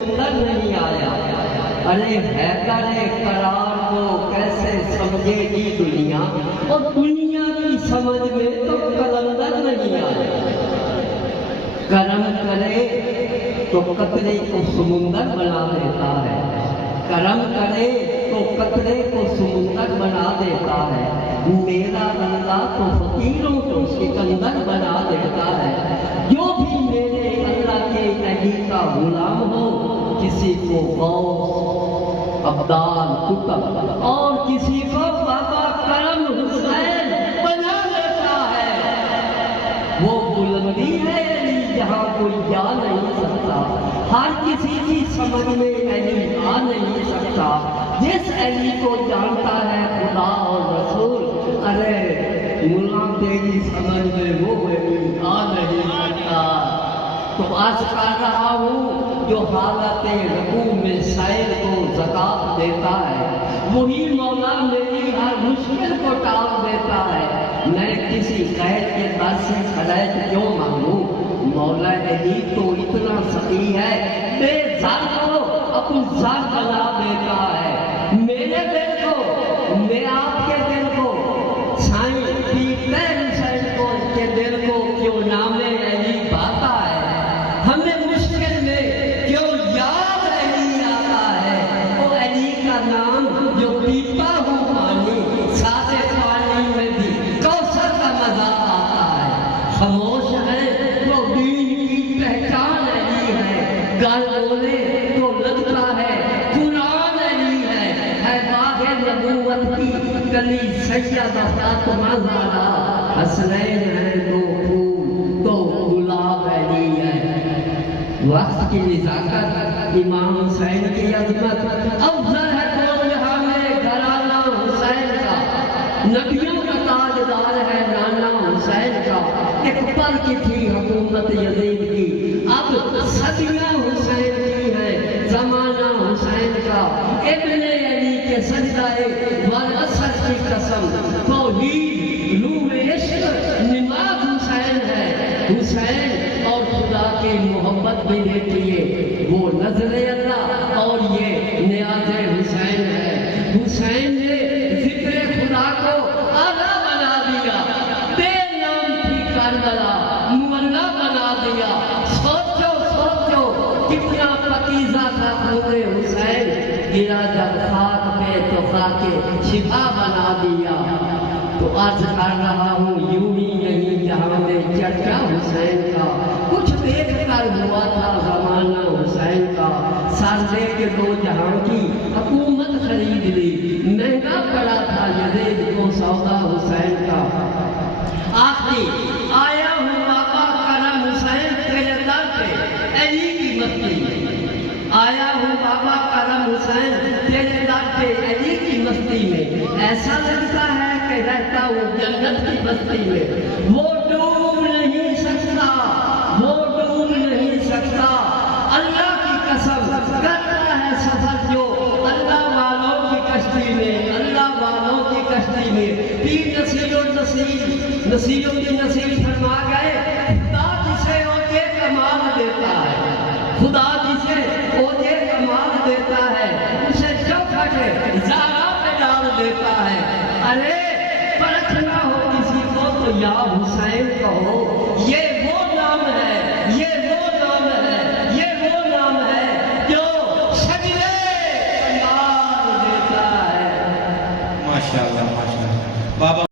نہیں آیا۔ ارے حیدر قرار کو کیسے سمجھے گی دنیا، اور دنیا کی سمجھ میں تو قلندر نہیں آیا۔ کرم کرے تو قطرے کو سمندر بنا دیتا ہے، کرم کرے تو قطرے کو سمندر بنا دیتا ہے۔ میرا اللہ تو فقیروں کو سکندر بنا دیتا ہے۔ جو بھی میرے اللہ کے علی کا غلام ہو، کسی کو غوث عبدال قطب اور کسی کو بابا کرم حسین بنا دیتا ہے۔ وہ بلندی ہے علی جہاں کوئی جا نہیں سکتا، ہر کسی کی سمجھ میں علی آ نہیں سکتا۔ جس علی کو جانتا ہے خدا اور رسول، ارے ملا تیری سمجھ میں وہ علی آ نہیں سکتا۔ تو آج کر رہا ہوں جو حالت رکوع میں سیر کو زکات دیتا ہے، وہی مولا میری ہر مشکل کو ٹال دیتا ہے۔ میں کسی قید کے در سے خلاص کیوں مانگوں، مولا علی تو اتنا سخی ہے، بے زر کو اپنی زر بنا دیتا ہے۔ میرے دل کو، میں آپ کے دل کو، سائیں پیر حسین کو کے دل کو کیوں نام علی پاتا ہے، ہمیں مشکل میں کیوں یاد علی آتا ہے۔ وہ علی کا نام جو پیتا ہوں پانی، سادے پانی میں بھی کوثر کا مزہ آتا ہے۔ خاموش ہے تو دین کی پہچان علی ہے، گل بولے تو لگتا ہے قرآن علی ہے باغ نبوت کی کلی سیدہ فاطمہ زہرا، حسنین ہے دو پھول تو گلاب علی ہے۔ وقت کی نزاکت، امام حسین کی عظمت، افضل ہے دو جہاں میں گھرانہ حسین کا، نبیوں کا تاجدار ہے نانا حسین کا۔ ایک پل کی تھی حکومت یزید کی، اب صدیاں حسین کی ہے زمانہ حسین کا۔ ابن علی کے سجدہ والعصر کی قسم، توحید نور عشق نماز حسین ہے۔ حسین اور خدا کی محبت بھی دیکھیے، وہ نظر اللہ اور یہ نیاز حسین ہے۔ حسین نے ذکر خدا کو اعلیٰ بنا دیا، بے نام تھی کربلا مولا بنا دیا۔ سوچو سوچو کتنا پاکیزہ تھا خون حسین، گرا جب خاک پہ تو خاک شفا بنا دیا۔ تو عرض کر رہا ہوں یوں ہی نہیں جہاں میں چرچا حسین کا، کچھ دیکھ کر ہوا تھا زمانہ حسین کا۔ سر دے کے دو جہاں کی حکومت خرید لی، مہنگا پڑا تھا یزید کو سودا حسین کا۔ آخری آیا ہوں بابا کرم حسین تیرے در پہ علی کی مستی میں، آیا ہوں بابا کرم حسین تیرے در پہ علی کی مستی میں۔ ایسا لگتا ہے کہ رہتا ہوں جنت کی بستی میں۔ وہ ڈوب نہیں سکتا، وہ ڈوب نہیں سکتا، اللہ کی قسم کرتا ہے سفر جو اللہ والوں کی کشتی میں، اللہ والوں کی کشتی میں۔ پیر نصیر الدین نصیر فرما گئے، خدا جسے اوجے کمال دیتا ہے، خدا جسے اوجے کمال دیتا ہے، اسے چوکھٹ زہرا پہ ڈال دیتا ہے۔ ارے پرکھنا ہو کسی کو تو یا حسین کہو، یہ وہ نام ہے، یہ وہ نام ہے، یہ وہ نام ہے جو سجدے کمال دیتا ہے۔ ماشاءاللہ ماشاءاللہ بابا